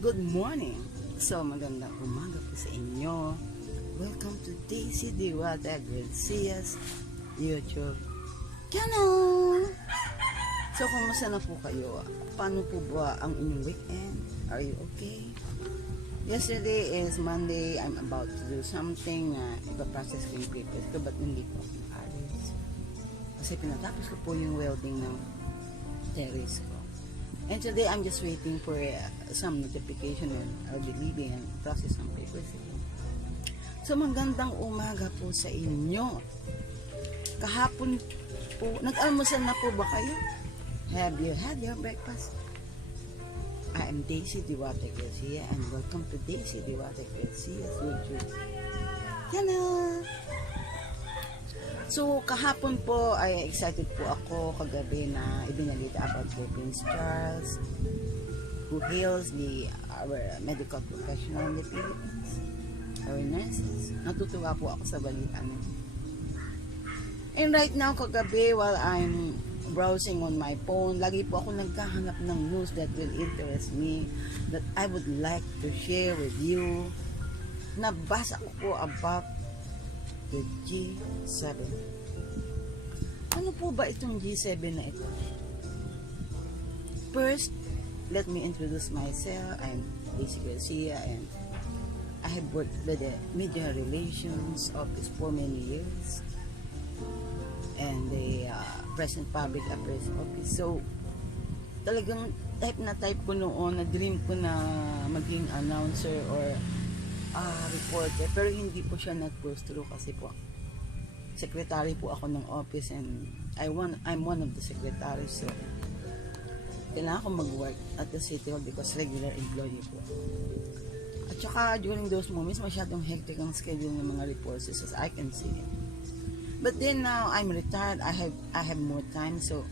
Good morning! So, magandang umaga po sa inyo. Welcome to DIWATA GARCIA'S YouTube channel! So, kumusta na po kayo? Paano po ba ang inyong weekend? Are you okay? Yesterday is Monday. I'm about to do something na ipaprocess ko yung papers ko, but hindi po ako nakalis. Kasi pinatapos ko po yung welding ng terrace ko. And today, I'm just waiting for some notification and I'll be leaving and process some papers. So, magandang umaga po sa inyo. Kahapon po, nag-almusal na po ba kayo? Have you had your breakfast? I am DIWATA GARCIA and welcome to DIWATA GARCIA'S YouTube channel. So, kahapon po ay excited po ako kagabi na ibinalita about kay Prince Charles, who hails our medical professional in the Philippines, our nurses. Natutuwa po ako sa balitan. And right now, kagabi, while I'm browsing on my phone, lagi po ako naghahanap ng news that will interest me, that I would like to share with you. Nabasa ko po about the G-7. Ano po ba itong G-7 na ito? First, let me introduce myself. I'm DIWATA GARCIA and I have worked with the Media Relations Office for many years and the Present Public Affairs Office. So, talagang type ko noon, na dream ko na maging announcer or reporter, pero hindi po siya nag-push through kasi po secretary po ako ng office and I'm one of the secretaries, so kailangan ko mag-work at the City Hall because regular employee po. At saka during those moments masyadong hectic ang schedule ng mga reports as I can see. But then now I'm retired, I have more time, so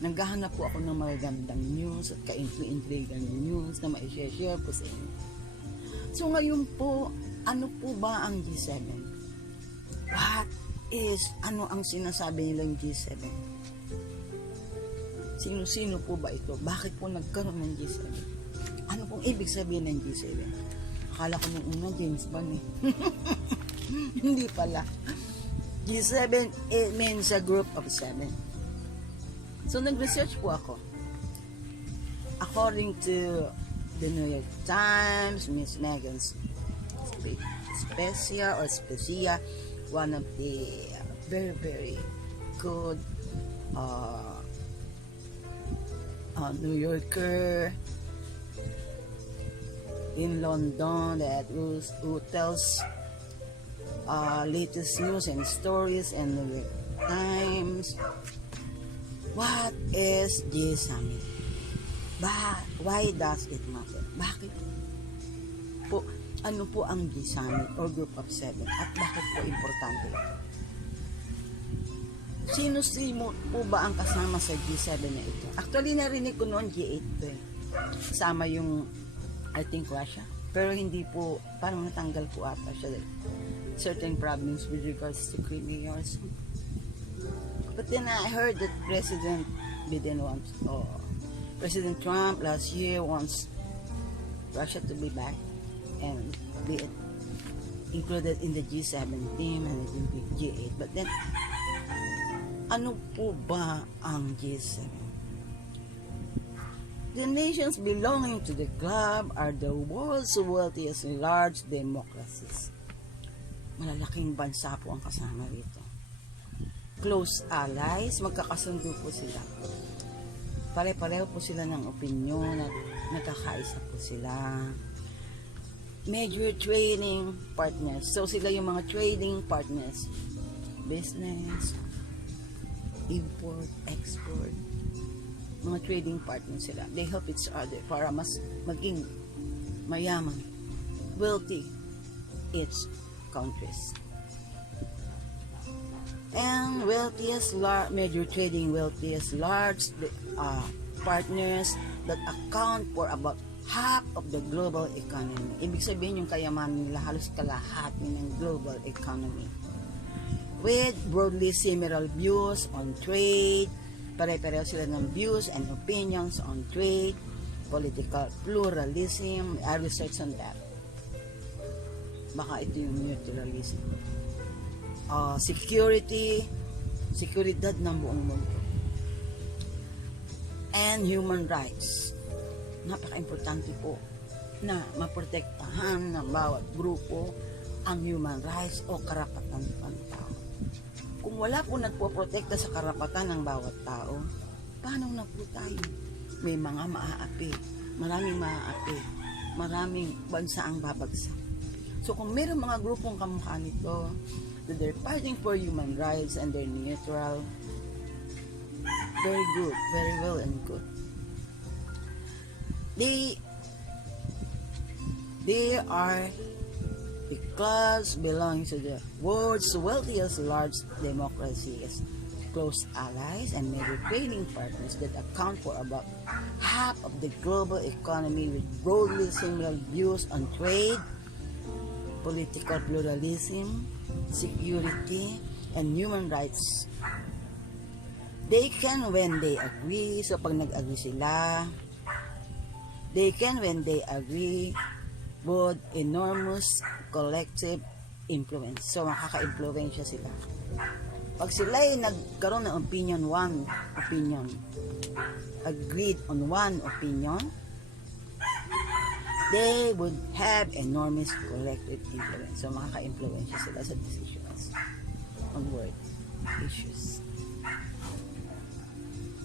naghahanap po ako ng magagandang news at ka-intrigang news na ma-share po sa inyo. So ngayon po, ano po ba ang G7? Ano ang sinasabi nilang G7? Sino-sino po ba ito? Bakit po nagkaroon ng G7? Ano pong ibig sabihin ng G7? Akala ko nung una James Bond eh. Hindi pala. G7, it means a group of 7. So nag-research po ako. According to the New York Times, Miss Megan's Specia, one of the very, very good New Yorker in London that who tells latest news and stories and New York Times. What is G-Summit? Why does it matter? Bakit po, ano po ang G-Summit or Group of 7 at bakit po importante ito? Sino-sino po ba ang kasama sa G7 na ito? Actually, narinig ko noon G8 to eh. Kasama yung, I think, Russia. Pero hindi po, parang natanggal po ata siya certain problems with regards to Crimea or something. But then I heard that President Biden wants, President Trump last year wants Russia to be back and be included in the G7 team and the G8. But then, ano po ba ang G7? The nations belonging to the club are the world's wealthiest large democracies. Malalaking bansa po ang kasama rito. Close allies, magkakasundo po sila. Pare-pareho po sila ng opinyon at nagkakaisa po sila. Major trading partners. So sila yung mga trading partners. Business, import, export. Mga trading partners sila. They help each other para mas maging mayaman, wealthy each countries. And major trading wealthiest large partners that account for about half of the global economy. Ibig sabihin yung kayamanan nila halos kalahati ng global economy. With broadly similar views on trade, pare-pareho sila ng views and opinions on trade, political pluralism. I research on that. Baka ito yung neutralism. Security, seguridad ng buong mundo. And human rights. Napaka-importante po na maprotektahan ng bawat grupo ang human rights o karapatan ng tao. Kung wala po nagpoprotekta sa karapatan ng bawat tao, paano na po tayo? May mga maaapi, maraming bansa ang babagsak. So kung meron mga grupong kamukha nito, that they're fighting for human rights and they're neutral, very good, very well and good. They are the class belonging to the world's wealthiest large democracies, close allies and major trading partners that account for about half of the global economy with broadly similar views on trade, political pluralism, security, and human rights. They can when they agree. So pag nag-agree sila, they can when they agree with enormous collective influence. So makaka-influensya sila. Pag sila ay nagkaroon ng opinion, agreed on one opinion, they would have enormous collective influence. So makaka-influensya sila sa decisions on world issues.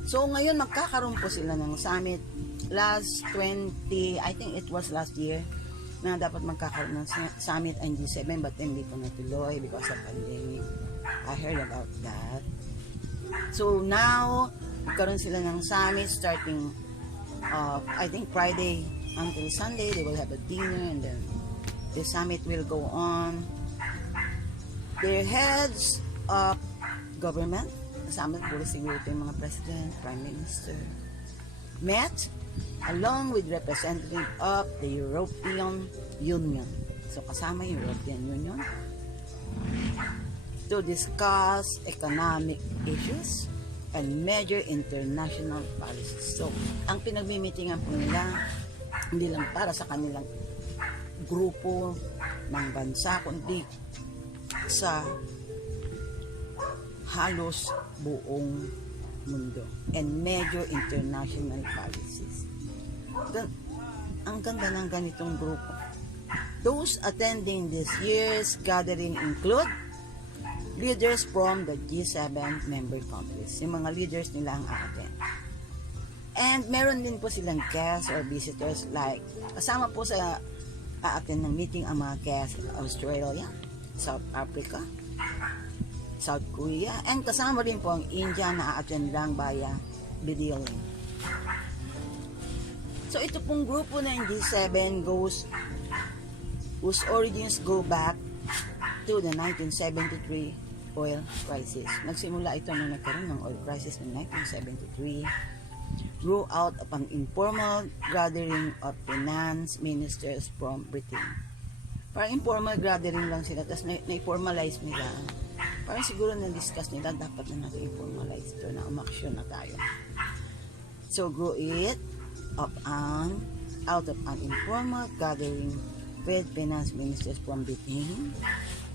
So ngayon magkakaroon po sila ng summit last 20, I think it was last year, na dapat magkakaroon ng summit ang G7 but hindi po natuloy because of pandemic. I heard about that. So now, magkaroon sila ng summit starting I think Friday until Sunday. They will have a dinner and then the summit will go on. Their heads of government, kasama po siguro yung mga president, prime minister, met along with representative of the European Union. So kasama yung European Union to discuss economic issues and major international policies. So ang pinagmimitingan po nila hindi lang para sa kanilang grupo ng bansa kundi sa halos buong mundo and major international policies. Ang ganda ng ganitong grupo. Those attending this year's gathering include leaders from the G7 member countries. Yung mga leaders nila ang attend. And meron din po silang guests or visitors like kasama po sa attend ng meeting ang mga guests Australia, South Africa, South Korea, and kasama rin po ang India na attend lang via video link. So ito pong grupo ng G7 whose origins go back to the 1973 oil crisis. Nagsimula ito nung nagkaroon ng oil crisis in 1973. Grew out of an informal gathering of finance ministers from Britain. Parang informal gathering lang sila, tapos na-formalize nila. Parang siguro na-discuss nila, dapat na natin i-formalize ito, na umaksyon na tayo. So, grew it out of an informal gathering with finance ministers from Britain,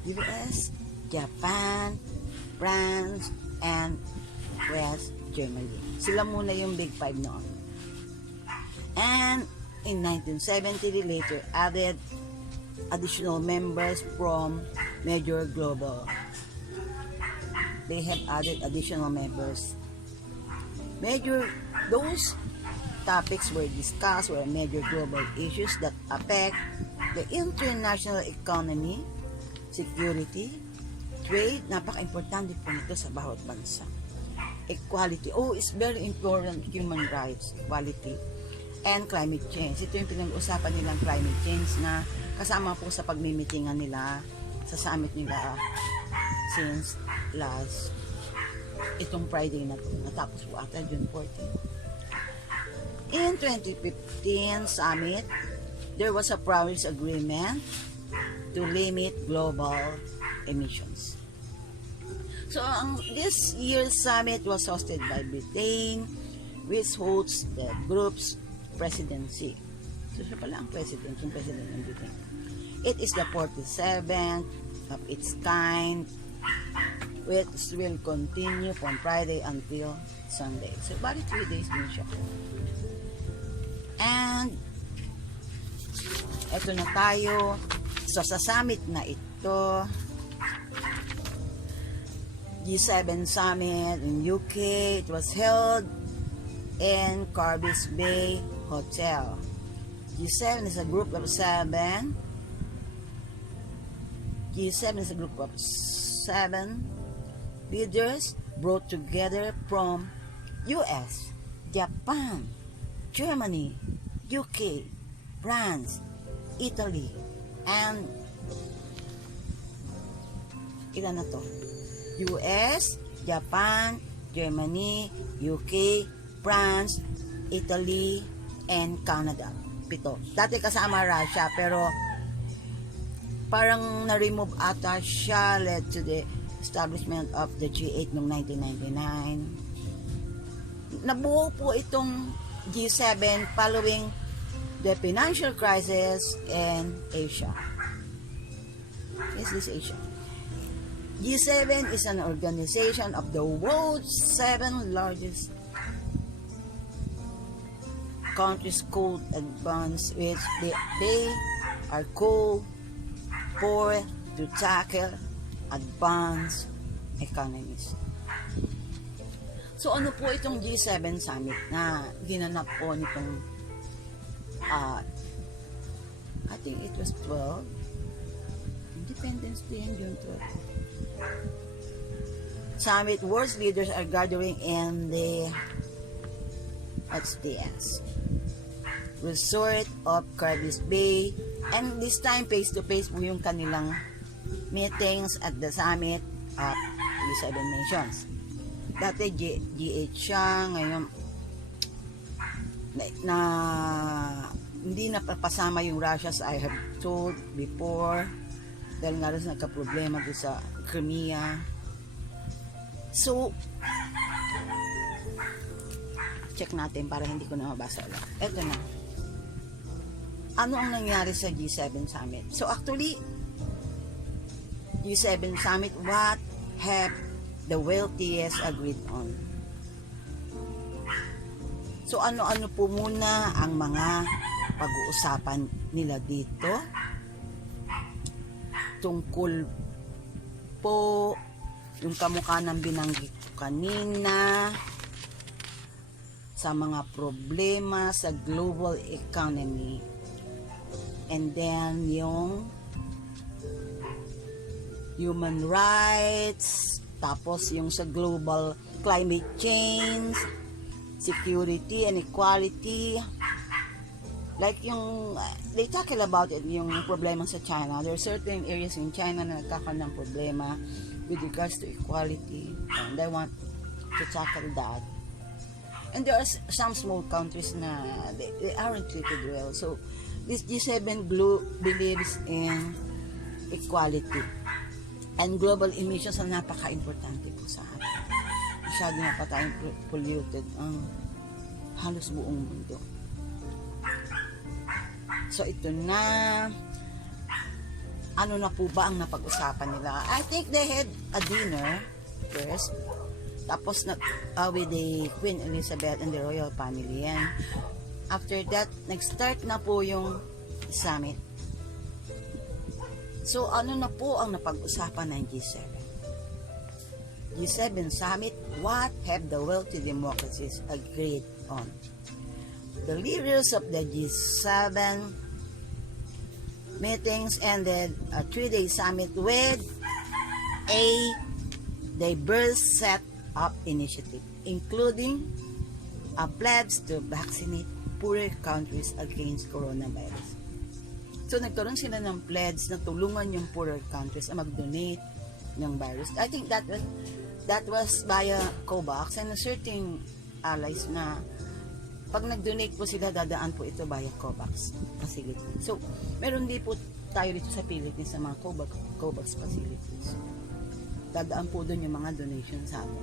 US, Japan, France, and West Germany. Sila muna yung Big Five noon. And in 1970, they later added additional members from major global. They have added additional members. Those topics were discussed were major global issues that affect the international economy, security, trade. Napaka-importante po nito sa bawat bansa. Equality. It's very important. Human rights, equality, and climate change. Ito yung pinag-usapan nilang climate change na kasama po sa pagmimitingan nila sa summit nila since last itong Friday na to. Natapos po ata June 14. In 2015 summit, there was a Paris agreement to limit global emissions. So, this year's summit was hosted by Britain, which holds the group's presidency. So siya pala ang president, yung president ng dito. It is the 47th of its kind, which will continue from Friday until Sunday. So, bali 3 days din siya. And, eto na tayo. So, sa summit na ito, G7 Summit in UK, it was held in Cardiff Bay Hotel. G7 is a group of 7. G7 is a group of 7 leaders brought together from US, Japan, Germany, UK, France, Italy, and ilan na to? US, Japan, Germany, UK, France, Italy, and Canada. 7. Dati kasama Russia, pero parang na-remove ata siya, led to the establishment of the G8 noong 1999. Nabuo po itong G7 following the financial crisis in Asia. Is this Asia? G7 is an organization of the world's 7 largest countries called advanced, which they are called for to tackle advanced economies. So ano po itong G7 summit na ginanap po nitong I think it was 12 Independence Day and June 12 summit. World leaders are gathering in the SDS resort of Cardiff Bay, and this time face-to-face po yung kanilang meetings at the summit of the 7 nations. Dati G8 siya, ngayon na hindi napapasama yung Russia, as I have told before, dahil nga rin nagka-problema doon sa Crimea. So, check natin para hindi ko na mabasa ulit. Eto na. Ano ang nangyari sa G7 Summit? So actually, G7 Summit, what have the wealthiest agreed on? So ano-ano po muna ang mga pag-uusapan nila dito? Tungkol po yung kamukha ng binanggit ko kanina, sa mga problema sa global economy, and then yung human rights, tapos yung sa global climate change, security and equality, like yung they tackle about it, yung problema sa China. There are certain areas in China na nagkakaroon ng problema with regards to equality, and they want to tackle that. And there are some small countries na they aren't treated well. So this G7 believes in equality and global emissions na napaka-importante po sa atin. Masyado na pa tayong polluted ang halos buong mundo. So ito na, ano na po ba ang napag-usapan nila? I think they had a dinner first, tapos with the Queen Elizabeth and the royal family, and after that nag-start na po yung summit. So ano na po ang napag-usapan ng G7? G7 summit, what have the wealthy democracies agreed on? The leaders of the G7 meetings ended a 3-day summit with a diverse set of initiative, including a pledge to vaccinate poorer countries against coronavirus. So nagkaroon sila ng pledge na tulungan yung poorer countries na mag-donate ng virus. I think that was via COVAX, and certain allies na pag nag-donate po sila, dadaan po ito via COVAX facility. So meron din po tayo dito sa Philippines sa mga COVAX facilities. Dadaan po doon yung mga donations sa atin.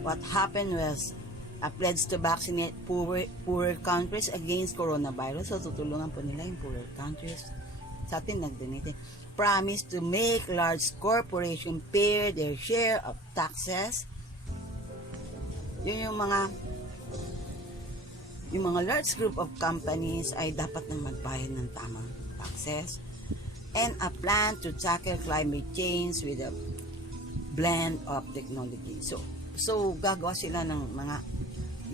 What happened was a pledge to vaccinate poorer countries against coronavirus. So, tutulungan po nila yung poorer countries. Sa atin, nag-donate. Promise to make large corporations pay their share of taxes. Yun yung mga large group of companies ay dapat nang magbayad ng tamang taxes. And a plan to tackle climate change with a blend of technology. So gagawa sila ng mga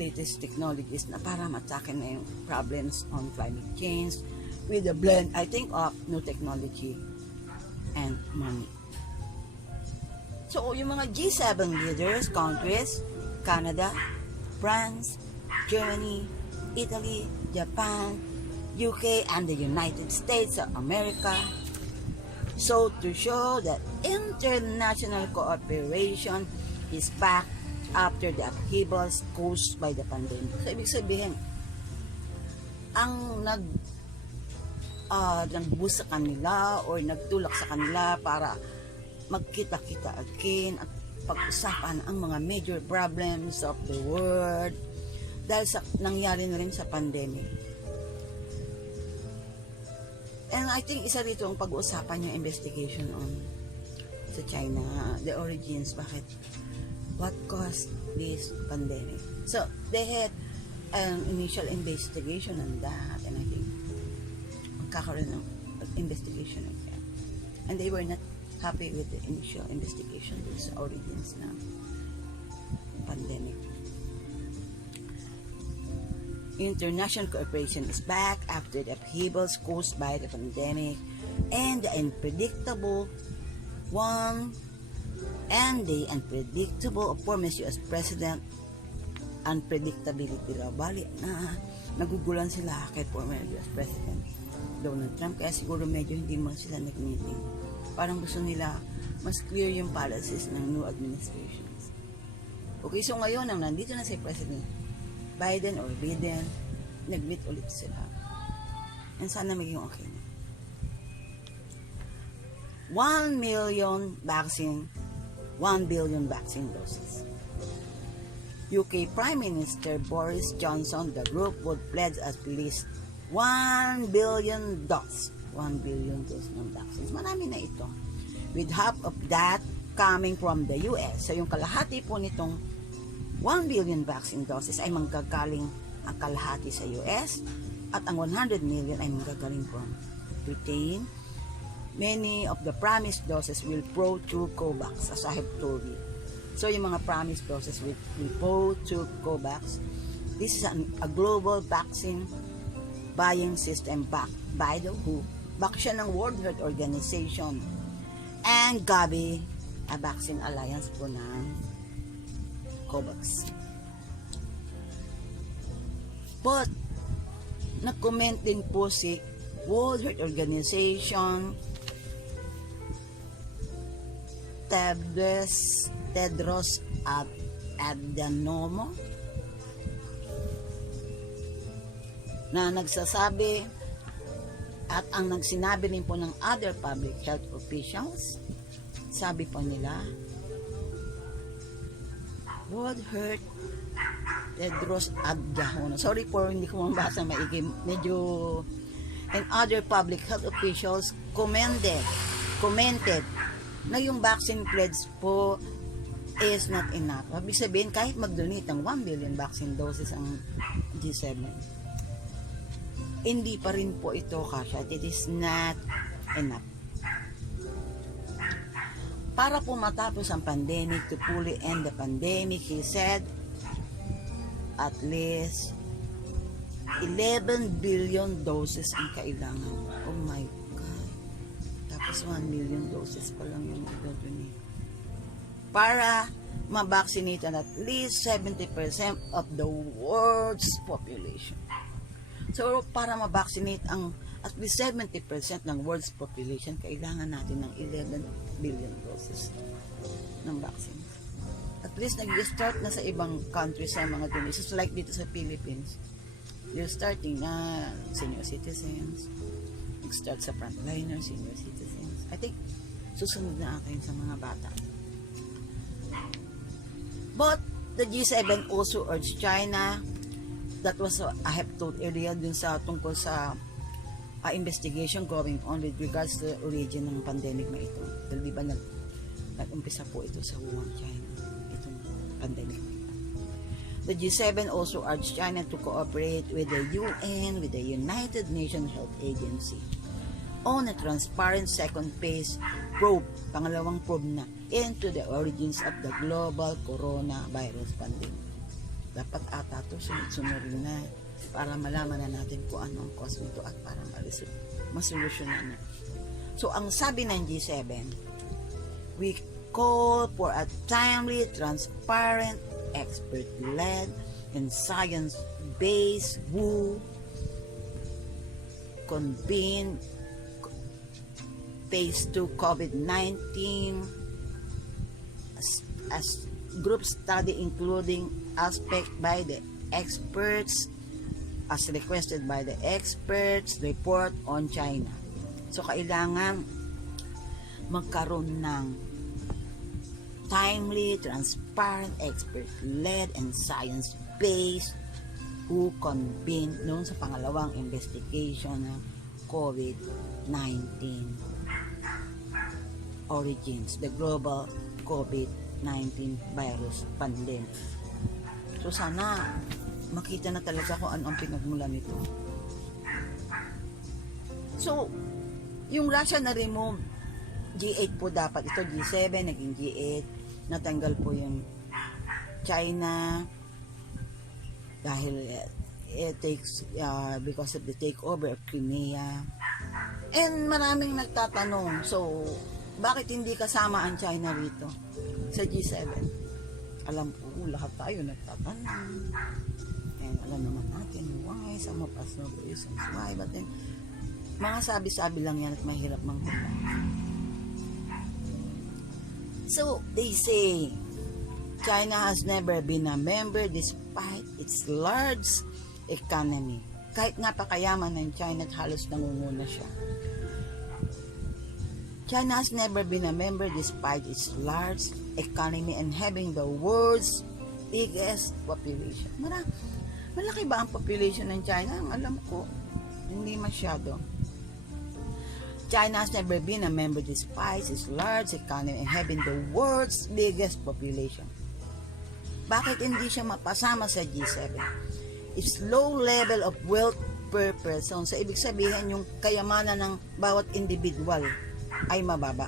latest technologies na para matake na yung problems on climate change with a blend, I think, of new technology and money. So yung mga G7 leaders, countries, Canada, France, Germany, Italy, Japan, UK, and the United States of America. So to show that international cooperation is back after the upheavals caused by the pandemic. So ibig sabihin, ang nagbusa kanila or nagtulak sa kanila para magkita-kita again at pag-usapan ang mga major problems of the world dahil sa nangyari na rin sa pandemic. And I think isa rito ang pag-uusapan yung investigation on sa China, the origins, what caused this pandemic. So they had an initial investigation on that, and I think magkakaroon ng investigation again. And they were not happy with the initial investigation dun sa origins ng pandemic. International cooperation is back after the upheavals caused by the pandemic and the unpredictable former US President unpredictability raw. Bali na nagugulan sila kay former US President Donald Trump, kaya siguro medyo hindi mo sila nag-meeting. Parang gusto nila mas clear yung policies ng new administrations. Okay, so ngayon nang nandito na si President Biden, nag-meet ulit sila. And sana maging okay na. 1 billion vaccine doses. UK Prime Minister Boris Johnson, the group would pledge at least 1 billion doses. 1 billion doses ng vaccines. Marami na ito. With half of that coming from the US. So yung kalahati po nitong 1 billion vaccine doses ay manggagaling ang kalahati sa US at ang 100 million ay manggagaling from Britain. Many of the promised doses will flow through COVAX, as I have told you. So yung mga promised doses will flow through COVAX. This is a global vaccine buying system backed by the WHO. Back siya ng World Health Organization and Gavi, a vaccine alliance po ng COVAX. But nag-comment din po si World Health Organization, Tedros Adhanom, na nagsasabi at ang nagsinabi rin po ng other public health officials, sabi po nila, World Health Tedros Adhanom, sorry po hindi ko mabasa maigi, medyo, and other public health officials commented na yung vaccine pledge po is not enough. Ibig sabihin, kahit mag-donate ng 1 billion vaccine doses ang G7, hindi pa rin po ito kasya. It is not enough. Para po matapos ang pandemic, to fully end the pandemic, he said, at least 11 billion doses ang kailangan. Oh my God. Tapos 1 million doses pa lang yung i-donate. Para ma-vaccinate at least 70% of the world's population. So, para ma-vaccinate ang at least 70% ng world's population, kailangan natin ng 11 billion doses ng vaccine. At least nag-start na sa ibang countries sa mga donations, like dito sa Philippines. You're starting na senior citizens, nag-start sa frontliners, senior citizens. I think susunod na atin sa mga bata. But The G7 also urged China, that was I have told earlier dun sa tungkol sa investigation going on with regards to the origin ng pandemic na ito. Dahil di ba nag-umpisa po ito sa Wuhan, China, itong pandemic. The G7 also urged China to cooperate with the UN, with the United Nations Health Agency, on a transparent second phase probe, pangalawang probe na, into the origins of the global coronavirus pandemic. Dapat ata ito sunod-sunod na para malaman na natin kung ano ang cause nito at para masolusyonan na. So, ang sabi ng G7, we call for a timely, transparent, expert-led, and science-based WHO convened phase 2 COVID-19 as group study including aspect by the experts as requested by the experts report on China. So, kailangan magkaroon ng timely, transparent, expert-led, and science-based who convened noon sa pangalawang investigation ng COVID-19 origins, the global COVID-19 virus pandemic. So, sana makita na talaga kung ano ang pinagmulan nito. So, yung Russia na remove, G8 po dapat. Ito G7, naging G8. Natanggal po yung China dahil it takes because of the takeover of Crimea. And maraming nagtatanong, so bakit hindi kasama ang China rito sa G7? Alam po, lahat tayo nagtatanong. And alam naman natin why, some of us know the reasons why, but then mga sabi-sabi lang yan at mahirap manghula. So, they say, China has never been a member despite its large economy. Kahit nga pakayaman ng China at halos nangunguna siya. China has never been a member despite its large economy and having the world's biggest population. Malaki ba ang population ng China? Ang alam ko, hindi masyado. China has never been a member despite its large economy and having the world's biggest population. Bakit hindi siya mapasama sa G7? Its low level of wealth per person. So, ibig sabihin, yung kayamanan ng bawat individual ay mababa.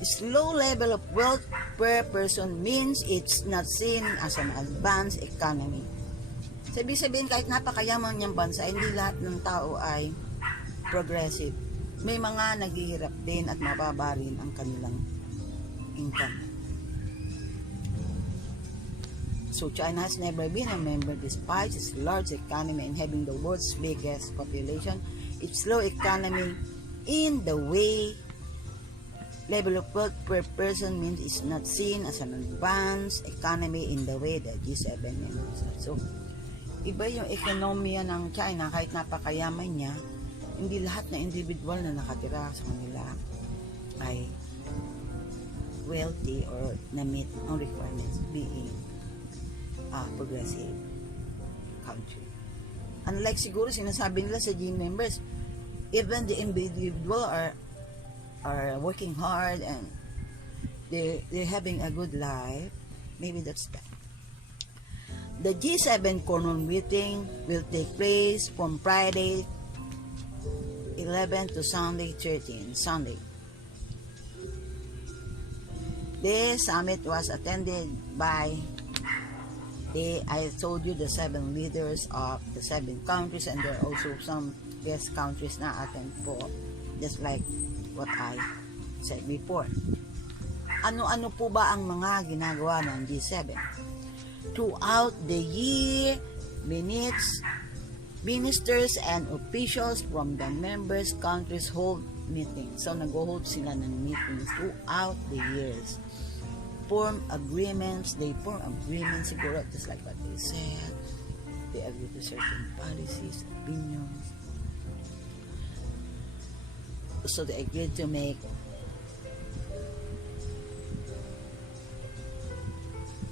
Its low level of wealth per person means it's not seen as an advanced economy. Sabi-sabihin, kahit napakayaman niyang bansa, hindi lahat ng tao ay progressive. May mga naghihirap din at mababa rin ang kanilang income. So, China has never been a member despite its large economy and having the world's biggest population. Its low economy in the way level of wealth per person means it's not seen as an advanced economy in the way that G7 members are. So, iba yung ekonomiya ng China, kahit napakayaman niya, hindi lahat na individual na nakatira sa kanila ay wealthy or na-meet ang requirements being a progressive country. Unlike siguro sinasabi nila sa G members, even the individual are working hard and they're having a good life, maybe that's that. The G7 Corner meeting will take place from Friday 11 to Sunday 13. The summit was attended by I told you the 7 leaders of the 7 countries, and there are also some guest countries na attend po, just like what I said before. Ano-ano po ba ang mga ginagawa ng G7? Throughout the year, ministers and officials from the members countries hold meetings. So, nag-hold sila ng meetings throughout the years. They form agreements siguro, just like what they said. They agree to certain policies, opinions. So, they agreed to make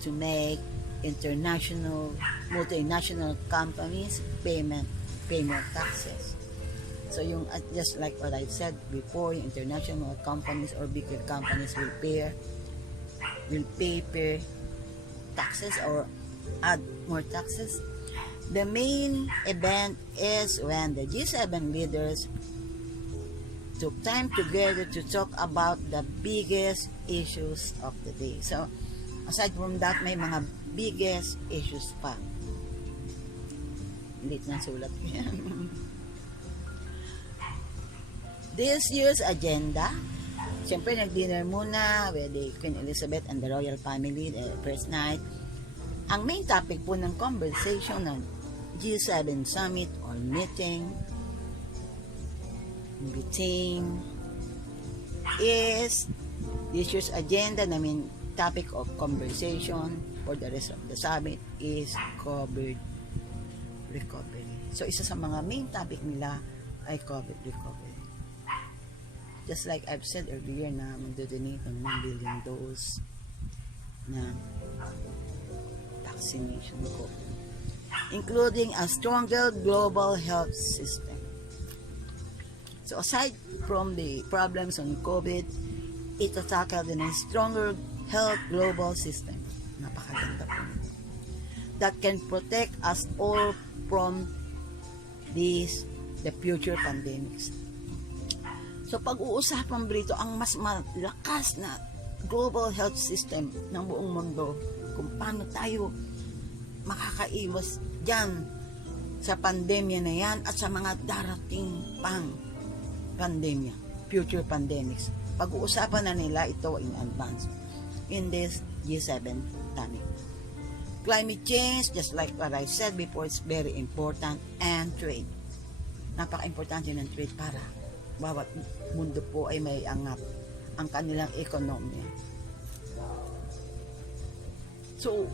to make multinational companies pay more taxes. So yung just like what I said before, yung international companies or bigger companies will pay per taxes or add more taxes. The main event is when the G7 leaders took time together to talk about the biggest issues of the day. So, aside from that, may mga biggest issues pa. Lit na sulat ko yan. This year's agenda, siyempre nag-dinner muna with the Queen Elizabeth and the royal family the first night. Ang main topic po ng conversation ng G7 summit or meeting is this year's agenda. I mean, topic of conversation for the rest of the summit is COVID recovery. So, isa sa mga main topic nila ay COVID recovery. Just like I've said earlier na magdodonate ng 1 billion dose na vaccination ko, including a stronger global health system. So aside from the problems on COVID, ito tackled in a stronger health global system. Napakaganda po. That can protect us all from the future pandemics. So pag-uusapan dito ang mas malakas na global health system ng buong mundo, kung paano tayo makakaiwas dyan sa pandemya na yan at sa mga darating pang pandemya, future pandemics. Pag-uusapan na nila ito in advance in this G7 summit. Climate change, just like what I said before, it's very important, and trade. Napaka-importante ng trade para bawat mundo po ay may angat ang kanilang ekonomiya. So,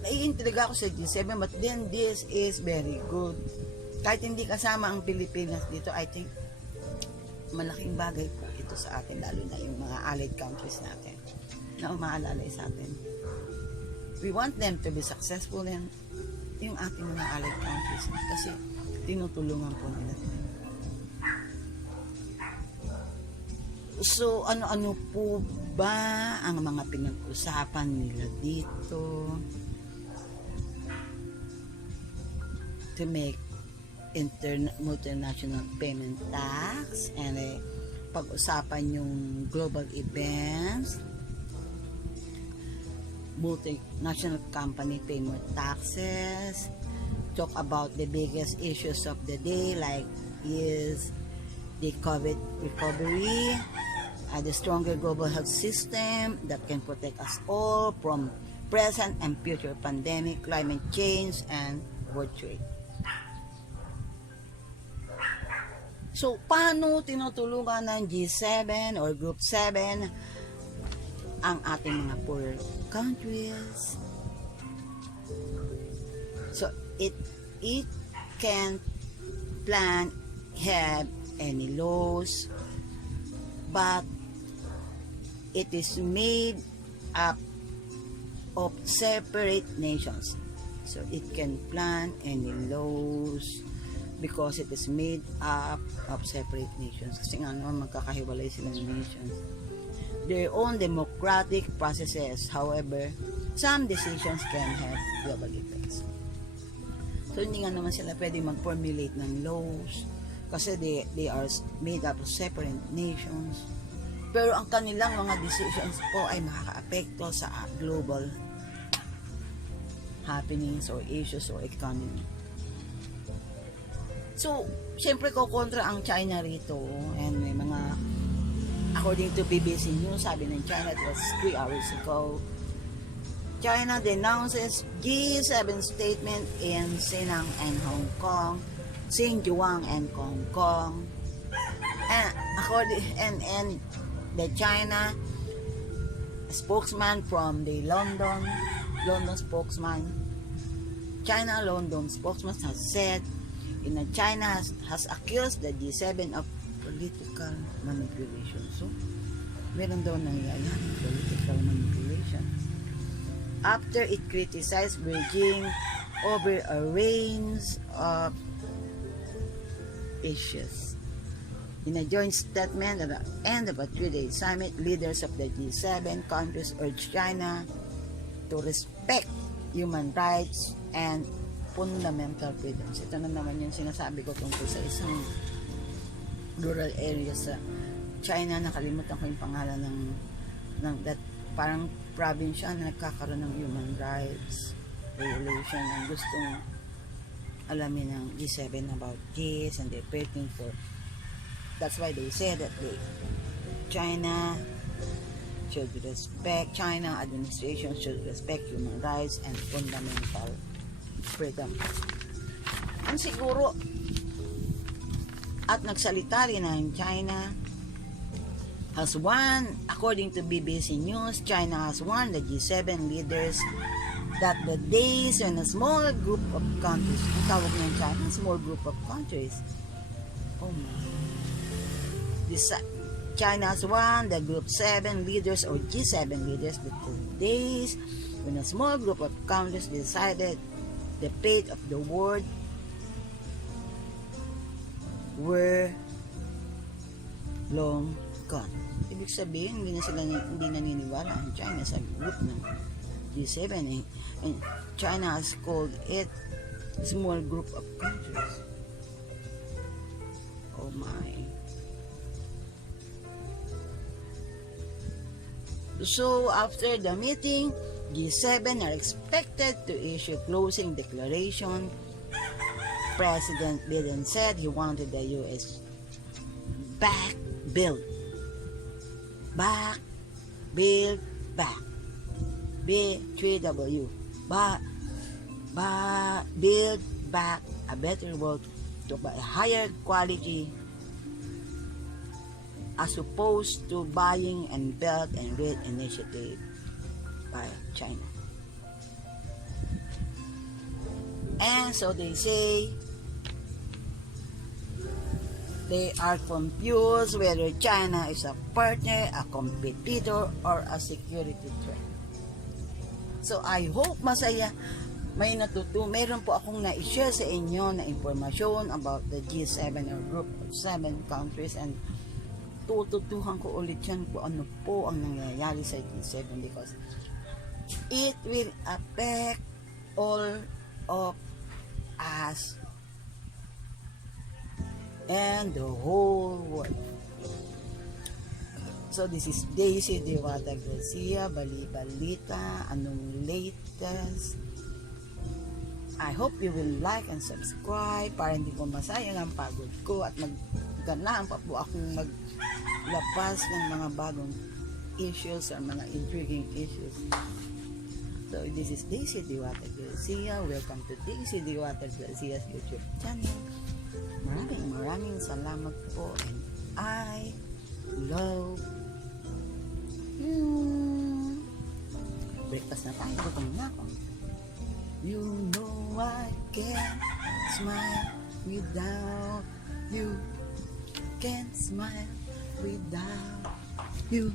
naiintriga ako sa G7, but then this is very good. Kahit hindi kasama ang Pilipinas dito, I think malaking bagay po ito sa atin, lalo na yung mga allied countries natin na umaalalay sa atin. We want them to be successful and yung ating mga allied countries kasi tinutulungan po nila. So, ano-ano po ba ang mga pinag-usapan nila dito to make multinational payment tax and pag-usapan yung global events, multinational company pay more taxes, talk about the biggest issues of the day like is the COVID recovery, the stronger global health system that can protect us all from present and future pandemic, climate change, and world trade. So, paano tinutulungan ng G7 or Group 7 ang ating mga poor countries? So, it can plan, have any laws, but it is made up of separate nations. So, it can plan any laws because it is made up of separate nations. Kasi nga naman magkakahiwalay sila ng nations. Their own democratic processes, however, some decisions can have global effects. So hindi nga naman sila pwede mag-formulate ng laws kasi they are made up of separate nations. Pero ang kanilang mga decisions po ay makaka-apekto sa global happenings or issues or economy. So, syempre ko kontra ang China rito and may mga according to BBC News, sabi ng China, it was 3 hours ago, China denounces G7 statement in Sinang and Hong Kong, Xinjiang and Hong Kong, and the China spokesman from the London spokesman, China-London spokesman has said China has accused the G7 of political manipulation. So, meron daw nangyayari political manipulation. after it criticized Beijing over a range of issues. In a joint statement at the end of a 3-day summit, leaders of the G7 countries urged China to respect human rights and fundamental freedoms. Ito na naman yung sinasabi ko tungkol sa isang rural area sa China. Nakalimutan ko yung pangalan ng that parang province na nagkakaroon ng human rights violation and gustong alamin ng G7 about this, and they're waiting for, that's why they said that China administration should respect human rights and fundamental freedom. Ang siguro at nagsalita rin ang China has won, according to BBC News, China has warned the G7 leaders that the days when a small group of countries, ang tawag ng China, small group of countries, oh my, China has warned the Group 7 leaders or G7 leaders that the days when a small group of countries decided the fate of the world were long gone. Ibig sabihin, hindi naniniwala ang China sa group ng G7 and China has called it small group of countries. Oh my. So after the meeting, G7 are expected to issue closing declaration. President Biden said he wanted the U.S. build back, B3W, build back a better world to a higher quality as opposed to buying and build and build initiative by China. And so they say they are confused whether China is a partner, a competitor, or a security threat. So I hope masaya may meron po akong na-share sa inyo na impormasyon about the G7 or group of 7 countries, and tututuhan ko ulit yan kung ano po ang nangyayari sa G7 because it will affect all of us and the whole world. So this is Daisy DIWATA GARCIA, Bali-Balita, anong latest. I hope you will like and subscribe para hindi ko masayang ang pagod ko at magganaan pa po akong maglabas ng mga bagong issues or mga intriguing issues. So this is Daisy DIWATA GARCIA. Welcome to Daisy DIWATA GARCIA's YouTube channel. Maraming salamat po, and I love you. Breakfast na tayo, gutom na ako. You know I can't smile without you. Can't smile without you.